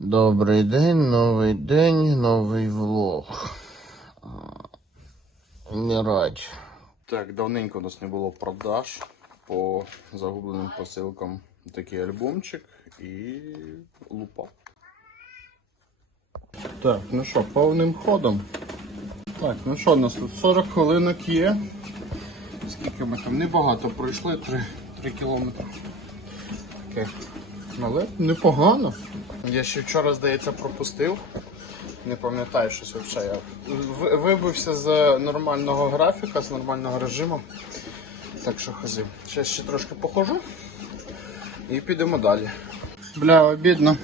Добрий день, новий день, новий влог. Вмирать. Так, давненько у нас не було продаж по загубленим посилкам. Такий альбомчик і лупа. Так, ну що, повним ходом. Так, ну що, у нас тут 40 хвилинок є. Скільки ми там небагато пройшли, 3, 3 кілометри. Таке. Але непогано. Я ще вчора, здається, пропустив. Не пам'ятаю щось взагалі. Я вибився з нормального графіка, з нормального режиму. Так що хази. Зараз ще трошки похожу і підемо далі. Бля, обідно.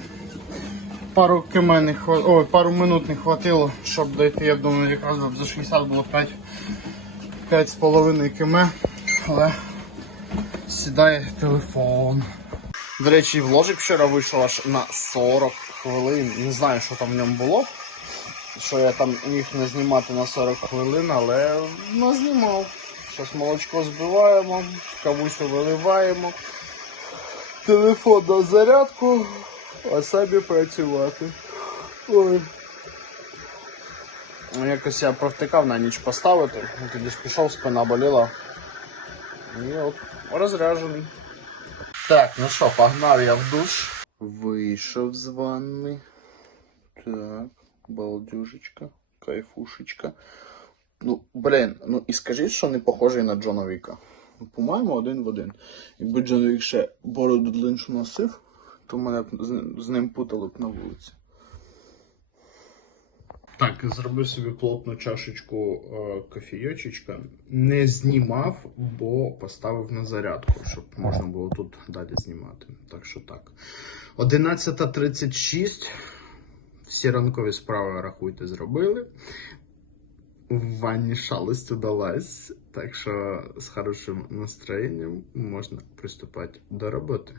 Пару хва... Ой, пару минут не хватило, щоб дойти. Я думаю, якраз за 60 було 5, 5 з км. Але сідає телефон. До речі, вложик вчора вийшов аж на 40 хвилин. Не знаю, що там в ньому було. Що я там міг не знімати на 40 хвилин, але назнімав. Зараз молочко збиваємо, кавусю виливаємо. Телефон на зарядку, а самі працювати. Ой. Ну, Якось я провтикав на ніч поставити, тоді пішов, спина боліла. І от розряджений. Так, ну що, погнав я в душ. Вийшов з ванни. Так, балдюжечка, кайфушечка. Ну, блін, ну і скажіть, що не похожий на Джона Віка. По-моєму, один в один. Якби Джон Вік ще бороду длиншу носив, то мене б з ним путали б на вулиці. Так, зробив собі плотну чашечку е, кофійочечка. Не знімав, бо поставив на зарядку, щоб можна було тут далі знімати. Так що так. 11.36. Всі ранкові справи, рахуйте, зробили. В ванні шалость удалась. Так що з хорошим настроєнням можна приступати до роботи.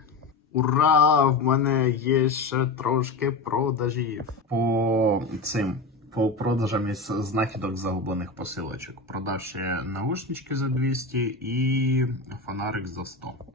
Ура! В мене є ще трошки продажів. По цим по продажам із знахідок загублених посилочок. Продав ще наушнички за 200 і фонарик за 100.